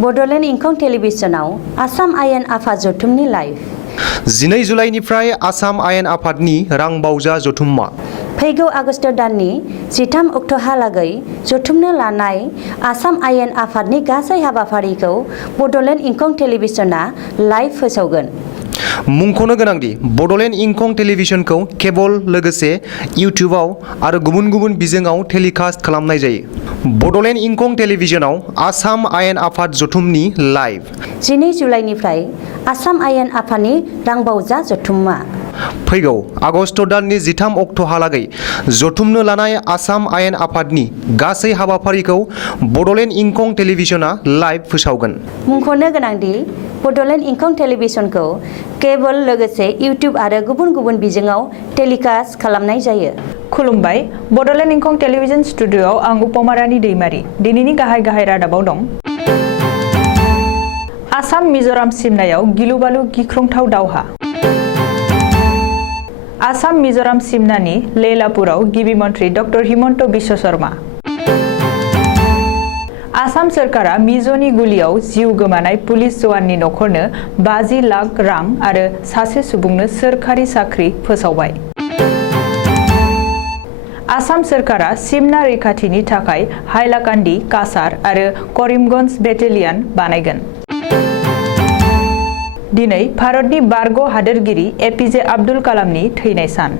बड'लेण्ड इंखं टेलिभिजनाव आसाम आयेन आफाद जथुमनि लाइभ 12 जुलाइनिफ्राय आसाम आयेन आफादनि रां बावजा जथुम्मा फैगौ आगस्ट दाननि 13 अक्ट'हालागै जथुमनो लानाय आसाम आयेन आफादनि गासै हाबाफारिखौ बड'लेण्ड इंखं टेलिभिजना लाइभ फोसावगोन। मुंख'नो गोनांदि बड'लेण्ड इंखं टेलिभिजनखौ केबल लोगोसे इउटिउबआव आरो गुबुन गुबुन बिजोङाव टेलिकास्ट खालामनाय जायो। बड'लेण्ड इंखं टेलिभिजनाव आसाम आयेन आफाद जथुमनि लाइभ 12 जुलाइनिफ्राय आसाम आयेन आफादनि रांबावजा जथुम्मा फैगौ आगस्ट दाननि 13 अक्ट'हालागै जथुमनो लानाय आसाम आयेन आफादनि गासै हाबाफारिखौ बड'लेण्ड इंखं टेलिभिजना लाइभ फोसावगोन। मुंख'नो गोनांदि बड'लेण्ड इंखं टेलिभिजनखौ केबल लोगोसे इउटिउब आरो गुबुन गुबुन बिजोङाव टेलिकास्ट खालामनाय जायो। खुलुमबाय, बड'लेण्ड इंखं टेलिभिजन स्टुडिअ'आव आं उपमारानि दैमारि। दिनैनि गाहाय रादाबाव दं। आसाम मिज'राम सिमनायाव गिलु-बालु गिख्रंथाव दावहा। आसाम मिज'राम सिमनानि लैलापुराव गिबि मन्त्रि डक्टर हिमन्त बिश्व शर्मा। आसाम सोरखारा मिज'नि गुलियाव जिउ गोमानाय पुलिस जवाननि नखरनो 50 लाख रां आरो सासे सुबुंनो सोरखारि साख्रि फोसावबाय। आसाम सोरखारा सिमना रैखाथिनि थाखाय हाइलाकान्दि, काछार आरो करिमगन्ज बेटेलियन बानायगोन। दिनै भारतनि बारग' हादोरगिरि एपिजे आब्दुल कालामनि थैनाय सान।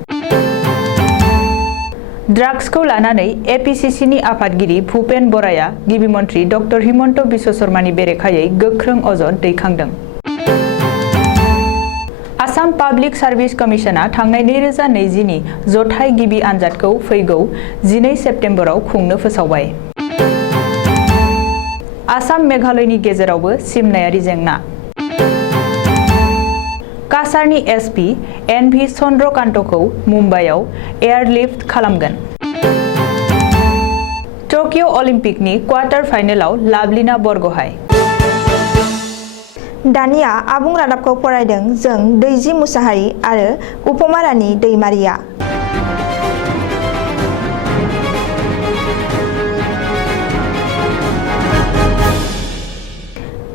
ड्राग्सखौ लानानै एपिसिसिनि आफादगिरि भुपेन बराया गिबि मन्त्रि डक्टर हिमन्त बिश्व शर्मानि बेरेखायै गोख्रों अजद दैखांदों। आसाम पाब्लिक सार्भिस कमिसना थांनाय 2020 नि जथाय गिबि आनजादखौ फैगौ 12 सेप्तेम्बराव खुंनो फोसावबाय। आसाम मेघालयनि गेजेरावबो सिमनायारि जेंना। काछारनि एसपि एन.भि. चन्द्रकान्तखौ मुम्बाइआव एयारलिफ्ट खालामगोन। टकिय' अलिम्पिकनि क्वार्टार फाइनेलाव लाभलिना बरग'हाइ। दानिया आबुं रादाबखौ फरायदों जों दैजि मुसाहारि आरो उपमारानि दैमारिया।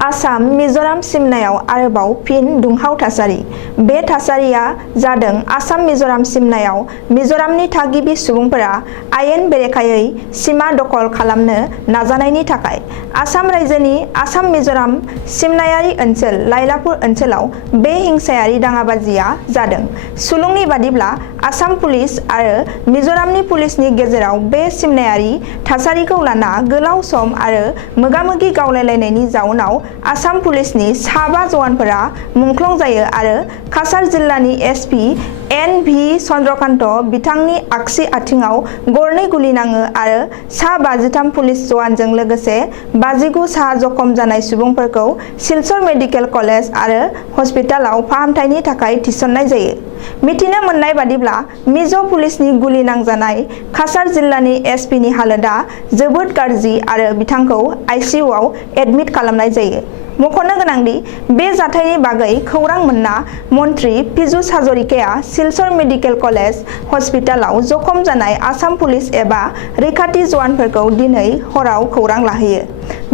आसाम मिज'राम सिमनायाव आरोबाव फिन दुंहाव थासारि। बे थासारिया जादों आसाम मिज'राम सिमनायाव मिज'रामनि थागिबि सुबुंफोरा आयेन बेरेखायै सिमा दखल खालामनो नाजानायनि थाखाय। आसाम रायजोनि आसाम मिज'राम सिमनायारि ओनसोल लाइलापुर ओनसोलाव बे हिंसायारि दाङाबाजिया जादों। सुलुंनि बादिब्ला आसाम पुलिस आरो मिज'रामनि पुलिसनि गेजेराव बे सिमनायारि थासारिखौ लाना गोलाव सम आरो मोगा-मोगि गावलायलायनायनि जाउनाव आसाम पुलिसनि 5 जवानफोरा मुंख्लं जायो आरो काछार जिल्लानि एसपि एन.भि. चन्द्रकान्त बिथांनि आगसि आथिंआव गरनै गुलि नाङो आरो 53 पुलिस जवानजों लोगोसे 59 जखम जानाय सुबुंफोरखौ सिलचर मेडिकेल कलेज आरो हस्पिटालाव फाहामथायनि थाखाय थिसननाय जायो। मिथिनो मोननाय बादिब्ला मिज' पुलिसनि गुलि नांजानाय काछार जिल्लानि एसपिनि हालोदा जोबोद गाज्रि आरो बिथांखौ आइसिइउआव एडमिट खालामनाय जायो। मख'नो गोनांदि बे जाथायनि बागै खौरां मोनना मन्त्रि पीयूष हाजरिकाया सिलचर मेडिकेल कलेज हस्पिटालाव जखम जानाय आसाम पुलिस एबा रैखाथि जवानफोरखौ दिनै हराव खौरां लाहैयो।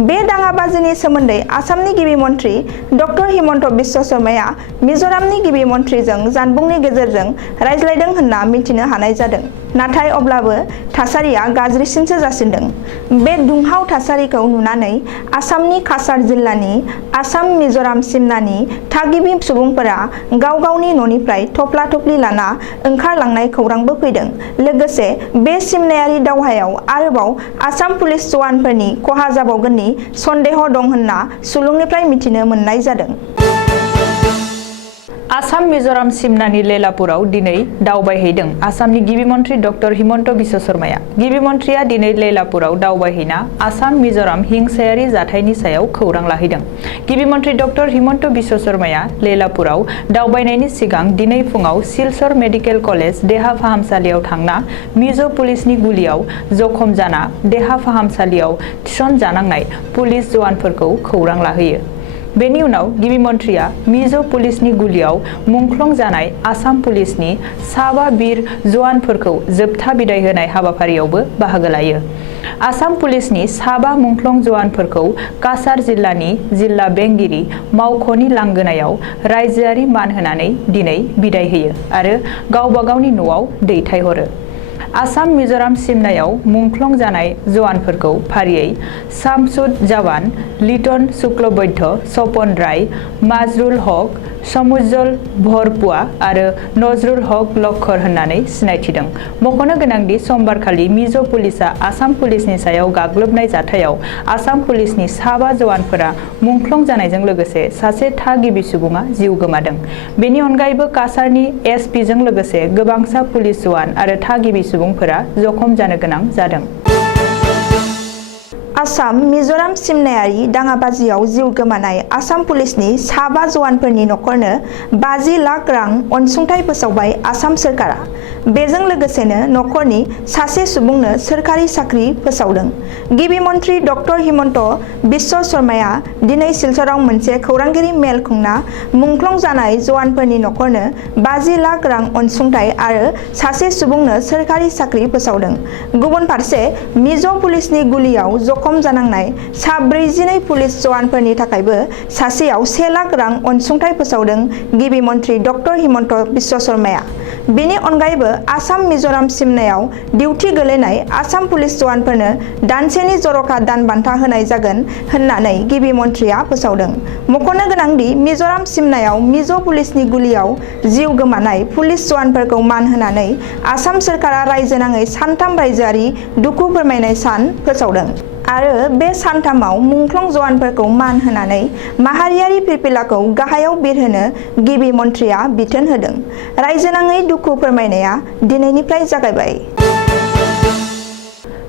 बे दाङाबाजिनि सोमोन्दै आसामनि गिबि मन्त्रि डक्टर हिमन्त बिश्व शर्माया मिज'रामनि गिबि मन्त्रिजों जानबुंनि गेजेरजों रायज्लायदों होनना मिथिनो हानाय जादों। नाथाय अब्लाबो थासारिया गाज्रिसिनसो जासिनदों। बे दुंहाव थासारिखौ नुनानै आसामनि काछार जिल्लानि आसाम मिज'राम सिमनानि थागिबि सुबुंफोरा गाव गावनि न'निफ्राय थफ्ला-थफ्लि लाना ओंखारलांनाय खौरांबो फैदों। लोगोसे बे सिमनायारि दावहायाव आरोबाव आसाम पुलिस जवानफोरनि खहा जाबावगोननि सन्देह दं होनना सुलुंनिफ्राय मिथिनो मोननाय जादों। आसाम मिज'राम सिमनानि लैलापुराव दिनै दावबायहैदों आसामनि गिबि मन्त्रि डक्टर हिमन्त बिश्व शर्माया। गिबि मन्त्रिया दिनै लैलापुराव दावबायहैना आसाम मिज'राम हिंसायारि जाथायनि सायाव खौरां लाहैदों। गिबि मन्त्रि डक्टर हिमन्त बिश्व शर्माया लैलापुराव दावबायनायनि सिगां दिनै फुङाव सिलचर मेडिकेल कलेज देहा फाहामसालियाव थांना मिज' पुलिसनि गुलियाव जखम जाना देहा फाहामसालियाव थिसनजानांनाय पुलिस जवानफोरखौ खौरां लाहैयो। बेनि उनाव गिबि मन्त्रिया मिज' पुलिसनि गुलियाव मुंख्लं जानाय आसाम पुलिसनि 5 बिर जवानफोरखौ जोबथा बिदाय होनाय हाबाफारियावबो बाहागो लायो। आसाम पुलिसनि साबा मुंख्लं जवानफोरखौ काछार जिल्लानि जिल्ला बेंगिरि मावख'नि लांगोनायाव रायजोआरि मान होनानै दिनै बिदाय होयो आरो गावबा गावनि न'आव दैथायहरो। आसाम मिजोराम सिमनायाव मुंख्लं जानाय जवानफोरखौ फारियै शामसुद जावान, लिटन शुक्लबैद्य, सपन राय, माजरुल हक, समुज्जल भरपुआ आरो नजरुल हक लखर होननानै सिनायथिदों। मख'नो गोनांदि समबारखालि मिज' पुलिसआ आसाम पुलिसनि सायाव गाग्लोबनाय जाथायाव आसाम पुलिसनि साबा जवानफोरा मुंख्लं जानायजों लोगोसे सासे थागिबि सुबुङा जिउ गोमादों। बेनि अनगायैबो काछारनि एसपिजों लोगोसे गोबांसा पुलिस जवान आरो थागिबि सुबुंफोरा जखम जानो गोनां जादों। आसाम मिजोराम सिमनायारि दाङाबाजियाव जिउ गोमानाय आसाम पुलिसनि साबा जवानफोरनि नखरनो 50 लाख रां अनसुंथाइ फोसावबाय आसाम सोरखारा। बेजों लोगोसेनो नखरनि सासे सुबुंनो सोरखारि साख्रि फोसावदों। गिबि मन्त्रि डक्टर हिमन्त बिश्व शर्माया दिनै सिलचराव मोनसे खौरांगिरि मेल खुंना मुंख्लं जानाय जवानफोरनि नखरनो 50 लाख रां अनसुंथाइ आरो सासे सुबुंनो सोरखारि साख्रि फोसावदों। गुबुन फारसे मिज' पुलिसनि गुलियाव जखम जानांनाय सा 42 पुलिस जवानफोरनि थाखायबो सासेयाव 1 लाख रां अनसुंथाइ फोसावदों गिबि मन्त्रि डक्टर हिमन्त बिश्व शर्माया। बेनि अनगायैबो आसाम मिजोराम सिमनायाव डिउटि गोलैनाय आसाम पुलिस जवानफोरनो दानसेनि जर'खा दान बान्था होनाय जागोन होननानै गिबि मन्थ्रिया फोसावदों। मख'नो गोनांदि मिजोराम सिमनायाव मिज' पुलिसनि गुलियाव जिउ गोमानाय पुलिस जवानफोरखौ मान होनानै आसाम सोरखारा रायजो नाङै सानथाम रायजोआरि दुखु फोरमायनाय सान फोसावदों आरो बे सानथामाव मुंख्लं जवानफोरखौ मान होनानै माहारियारि फिरफिलाखौ गाहायाव बिरहोनो गिबि मन्थ्रिया बिथोन होदों। रायजो नाङै दुखु फोरमायनाया दिनैनिफ्राय जागायबाय।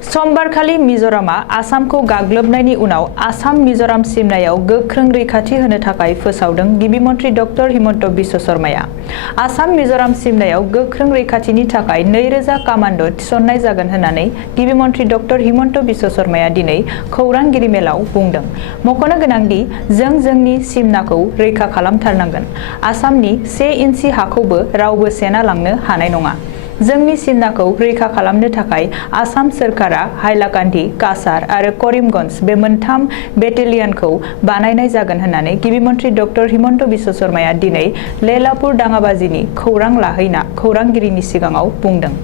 समबारखालि मिज'रामआ आसामखौ गाग्लोबनायनि उनाव आसाम मिज'राम सिमनायाव गोख्रों रैखाथि होनो थाखाय फोसावदों गिबि मन्त्रि डक्टर हिमन्त बिश्व शर्माया। आसाम मिज'राम सिमनायाव गोख्रों रैखाथिनि थाखाय 2000 कामान्ड' थिसननाय जागोन होननानै गिबि मन्त्रि डक्टर हिमन्त बिश्व शर्माया दिनै खौरांगिरि मेलाव बुंदों। मख'नो गोनांदि जों जोंनि सिमनाखौ रैखा खालामथारनांगोन। आसामनि 1 इन्सि हाखौबो रावबो सेना लांनो हानाय नङा। जोंनि सिमनाखौ रैखा खालामनो थाखाय आसाम सोरखारा हाइलाकान्दि, काछार आरो करिमगन्ज बे मोनथाम बेटेलियनखौ बानायनाय जागोन होननानै गिबि मन्त्रि डक्टर हिमन्त बिश्व शर्माया दिनै लेलापुर दाङाबाजिनि खौरां लाहैना खौरांगिरिनि सिगाङाव बुंदों।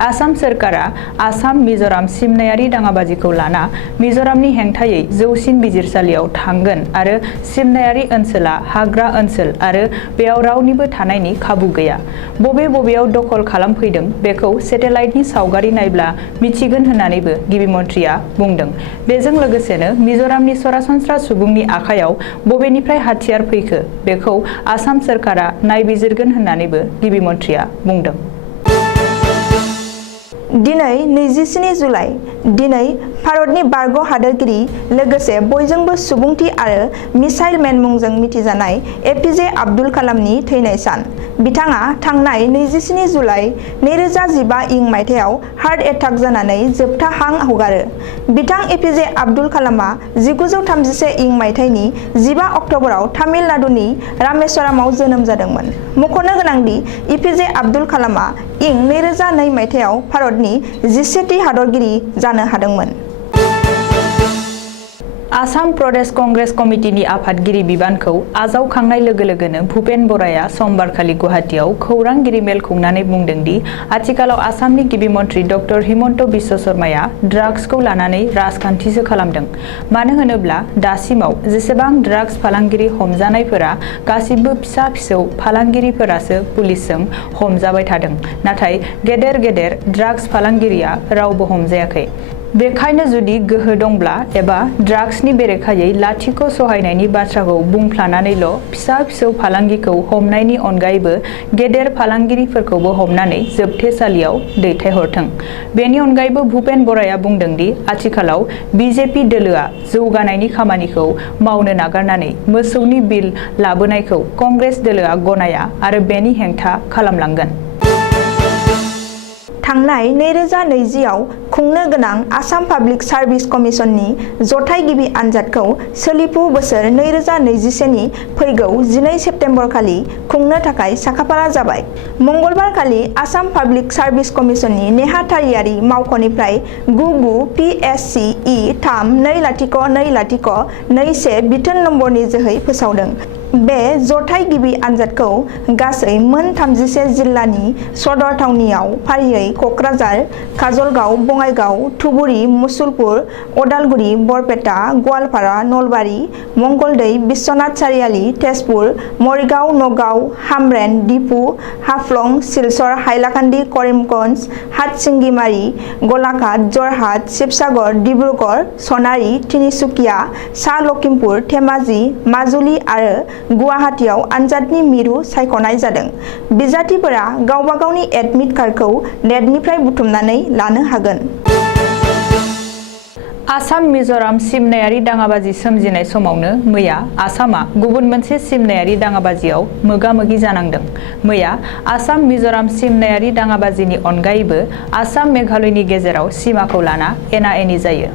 आसाम सोरखारा आसाम मिज'राम सिमनायारि दाङाबाजिखौ लाना मिज'रामनि हेंथायै जौसिन बिजिरसालियाव थांगोन आरो सिमनायारि ओनसोला हाग्रा ओनसोल आरो बेयाव रावनिबो थानायनि खाबु गैया। बबेयाव दखल खालामफैदों बेखौ सेटेलाइटनि सावगारि नायब्ला मिथिगोन होननानैबो गिबि मन्थ्रिया बुंदों। बेजों लोगोसेनो मिज'रामनि सरासनस्रा सुबुंनि आखायाव बबेनिफ्राय हाथियार फैखो बेखौ आसाम सोरखारा नायबिजिरगोन होननानैबो गिबि मन्थ्रिया बुंदों। दिनै 27 जुलाइ दिनै भारतनि बारग' हादोरगिरि लोगोसे बयजोंबो सुबुंथि आरो मिसाइल मेन मुंजों मिथिजानाय एपिजे आब्दुल कालामनि थैनाय सान। बिथाङा थांनाय 27 जुलाइ 2015 इं मायथाइयाव हार्ट एटाक जानानै जोबथा हां हगारो। बिथां एपिजे आब्दुल कालामआ 1931 इं मायथाइनि 15 अक्ट'बराव तामिलनाडुनि रामेश्वरमाव जोनोम जादोंमोन। मख'नो गोनांदि एपिजे आब्दुल कालामआ इं 2002 मायथाइयाव भारतनि 11थि हादरगिरि जानो हादोंमोन। आसाम प्रदेश कंग्रेस कमिटिनि आफादगिरि बिबानखौ आजावखांनाय लोगो लोगोनो भुपेन बराया समबारखालि गुवाहाटीआव खौरांगिरि मेल खुंनानै बुंदोंदि आथिखालाव आसामनि गिबि मन्त्रि डक्टर हिमन्त बिश्व शर्माया ड्राग्सखौ लानानै राजखान्थिसो खालामदों। मानो होनोब्ला दासिमाव जेसेबां ड्राग्स फालांगिरि हमजानायफोरा गासिबो फिसा फिसौ फालांगिरिफोरासो पुलिसजों हमजाबाय थादों। नाथाय गेदेर ड्राग्स फालांगिरिया रावबो हमजायाखै। बेखायनो जुदि गोहो दंब्ला एबा ड्राग्सनि बेरेखायै लाथिख' सहायनायनि बाथ्राखौ बुंफ्लानानैल' फिसा फिसौ फालांगिखौ हमनायनि अनगायैबो गेदेर फालांगिरिफोरखौबो हमनानै जोबथेसालियाव दैथायहरथों। बेनि अनगायैबो भुपेन बराया बुंदोंदि आथिखालाव बिजेपि दोलोआ जौगानायनि खामानिखौ मावनो नागारनानै मोसौनि बिल लाबोनायखौ कंग्रेस दोलोआ गनाया आरो बेनि हेंथा खालामलांगोन। थांनाय 2020 आव खुंनो गोनां आसाम पाब्लिक सार्भिस कमिसननि जथाय गिबि आनजादखौ सोलिफु बोसोर 2021 नि फैगौ 12 सेप्तेम्बर खालि खुंनो थाखाय साखाफारा जाबाय। मंगलबार खालि आसाम पाब्लिक सार्भिस कमिसननि नेहाथारियारि मावख'निफ्राय 99 PSCE 3-2020-21 बिथोन नम्बरनि जोहै फोसावदों। बे जथाय गिबि आनजादखौ गासै मोन 31 जिल्लानि सदर थावनियाव फारियै क'क्राझार, काजलगाव, बङाइगाव, धुबुरी, मुसलपुर, अदालगुरि, बरपेटा, गवालपारा, नलबारि, मंगलदै, बिश्वनाथ सारियाली, तेजपुर, मरिगाव, नगाव, हामरेन, डिफु, हाफ्लं, सिलचर, हाइलाकान्दि, करिमगन्ज, हाटसिंगिमारि, गलाघाट, जरहाट, शिबसागर, डिब्रुगड़, सनारि, तिनिसुकिया, सा लखिमपुर, धेमाजि, माजुलि आरो गुवाहाटीआव आनजादनि मिरु सायख'नाय जादों। बिजाथिफोरा गावबा गावनि एडमिट कार्डखौ नेटनिफ्राय बुथुमनानै लानो हागोन। आसाम मिज'राम सिमनायारि दाङाबाजि सोमजिनाय समावनो मैया आसामा गुबुन मोनसे सिमनायारि दाङाबाजियाव मोगा-मोगि जानांदों। मैया आसाम मिज'राम सिमनायारि दाङाबाजिनि अनगायैबो आसाम मेघालयनि गेजेराव सिमाखौ लाना एना-एनि जायो।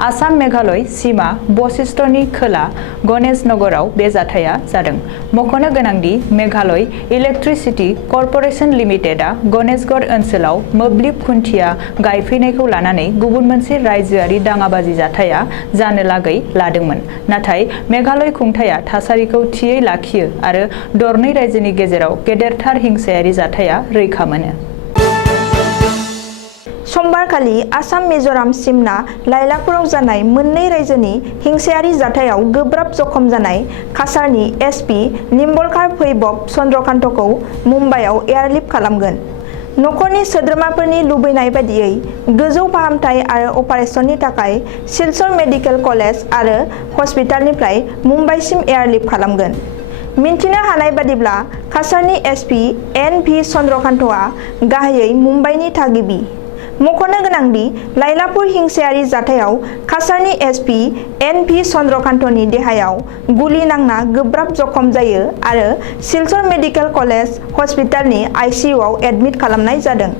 आसाम मेघालय सिमा बशिष्ठनि खोला गणेशनगराव बे जाथाया जादों। मख'नो गोनांदि मेघालय इलेक्ट्रिसिटि कर्परेसन लिमिटेडआ गणेशगढ़ ओनसोलाव मोब्लिब खुन्थिया गायफैनायखौ लानानै गुबुन मोनसे रायजोआरि दाङाबाजि जाथाया जानो लागै लादोंमोन। नाथाय मेघालय खुंथाया थासारिखौ थियै लाखियो आरो दरनै रायजोनि गेजेराव गेदेरथार हिंसायारि जाथाया रैखा मोनो। समबारखालि आसाम मिज'राम सिमना लायलापुराव जानाय मोननै रायजोनि हिंसायारि जाथायाव गोब्राब जखम जानाय काछारनि एसपि निम्बलकार फैबब चन्द्रकान्तखौ मुम्बाइआव एयारलिफ्ट खालामगोन। नखरनि सोद्रोमाफोरनि लुबैनाय बादियै गोजौ फाहामथाय आरो अपारेशननि थाखाय सिलचर मेडिकेल कलेज आरो हस्पिटालनिफ्राय मुम्बाइसिम एयारलिफ्ट खालामगोन। मिन्थिनो हानाय बादिब्ला काछारनि एसपि एन.भि. चन्द्रकान्तआ गाहायै मुम्बाइनि थागिबि। मख'नो गोनांदि लायलापुर हिंसायारि जाथायाव काछारनि एसपि एन.भि. चन्द्रकान्तनि देहायाव गुलि नांना गोब्राब जखम जायो आरो सिलचर मेडिकेल कलेज हस्पिटालनि आइसिइउआव एडमिट खालामनाय जादों।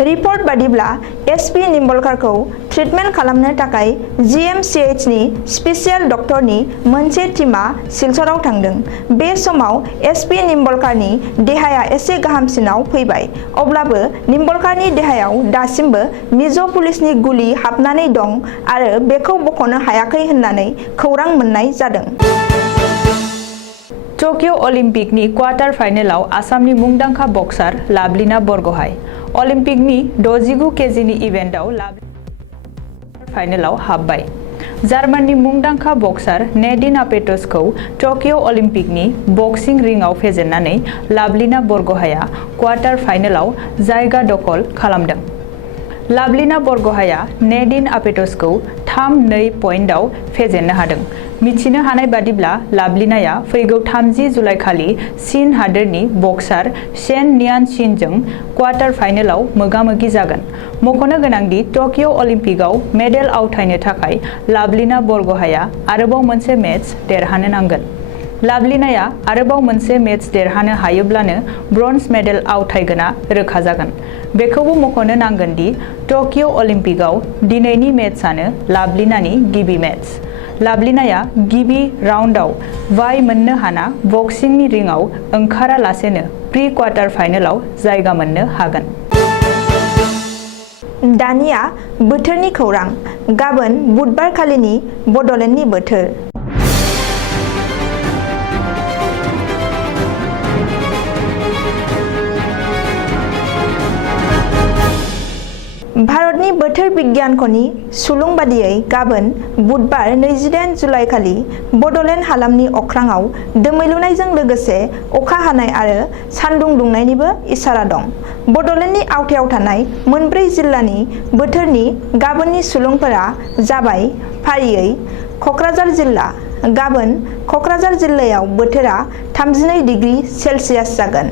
रिपर्ट बादिब्ला एसपि निम्बलकारखौ ट्रिटमेन्ट खालामनो थाखाय जिएमसिएचनि स्पेसियेल डक्टरनि मोनसे टीमआ सिलचराव थांदों। बे समाव एसपि निम्बलकारनि देहाया एसे गाहामसिनाव फैबाय। अब्लाबो निम्बलकारनि देहायाव दासिमबो मिज' पुलिसनि गुलि हाबनानै दं आरो बेखौ बख'नो हायाखै होननानै खौरां मोननाय जादों। टकिय' अलिम्पिकनि क्वार्टार फाइनेलाव आसामनि मुंदांखा बक्सार लाभलिना बरग'हाइ। अलिम्पिकनि 69 केजिनि इभेन्टआव लाभलिना फाइनेलाव हाबबाय। जार्माननि मुंदांखा बक्सार नेडिन आपेटसखौ टकिय' अलिम्पिकनि बक्सिं रिंआव फेजेननानै लाभलिना बरग'हाइआ क्वार्टार फाइनेलाव जायगा दखल खालामदों। लाभलिना बरग'हाइआ नेडिन आपेटसखौ 3-2 पइन्टआव फेजेननो हादों। मिथिनो हानाय बादिब्ला लाभलिनाया फैगौ 30 जुलाइखालि चीन हादोरनि बक्सार शेन नियानशिनजों क्वार्टार फाइनेलाव मोगा-मोगि जागोन। मख'नो गोनांदि टकिय' अलिम्पिकआव मेडेल आवथायनो थाखाय लाभलिना बरग'हाइआ आरोबाव मोनसे मेच देरहानो नांगोन। लाभलिनाया आरोबाव मोनसे मेच देरहानो हायोब्लानो ब्रन्ज मेडेल आवथायगोना रोखा जागोन। बेखौबो मख'नो नांगोन दि टकिय' अलिम्पिकआव दिनैनि मेचआनो लाभलिनानि गिबि मेच। लाभलिनाया गिबि राउन्डआव बाय मोननो हाना बक्सिंनि रिंआव ओंखारालासेनो प्रि क्वार्टार फाइनेलाव जायगा मोननो हागोन। दानिया बोथोरनि खौरां। गाबोन बुधबारखालिनि बड'लेण्डनि बोथोर। भारतनि बोथोर बिगियानख'नि सुलुं बादियै गाबोन बुधबार 28 जुलाइखालि बड'लेण्ड हालामनि अख्राङाव दोमैलुनायजों लोगोसे अखा हानाय आरो सान्दुं दुंनायनिबो इसारा दं। बड'लेण्डनि आवथायाव थानाय मोनब्रै जिल्लानि बोथोरनि गाबोननि सुलुंफोरा जाबाय फारियै क'क्राझार जिल्ला। गाबोन क'क्राझार जिल्लायाव बोथोरा 32 डिग्री सेलसियास जागोन।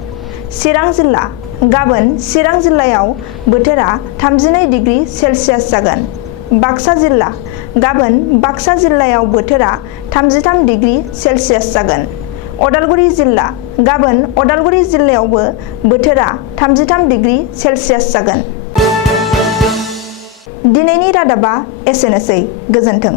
चिरां जिल्ला। गाबोन चिरां जिल्लायाव बोथोरा 32 डिग्री सेलसियास जागोन। बाक्सा जिल्ला। गाबोन बाक्सा जिल्लायाव बोथोरा 33 डिग्री सेलसियास जागोन। अदालगुरि जिल्ला। गाबोन अदालगुरि जिल्लायावबो बोथोरा 33 डिग्री सेलसियास जागोन। दिनैनि रादाबा एसेनोसै। गोजोन्थों।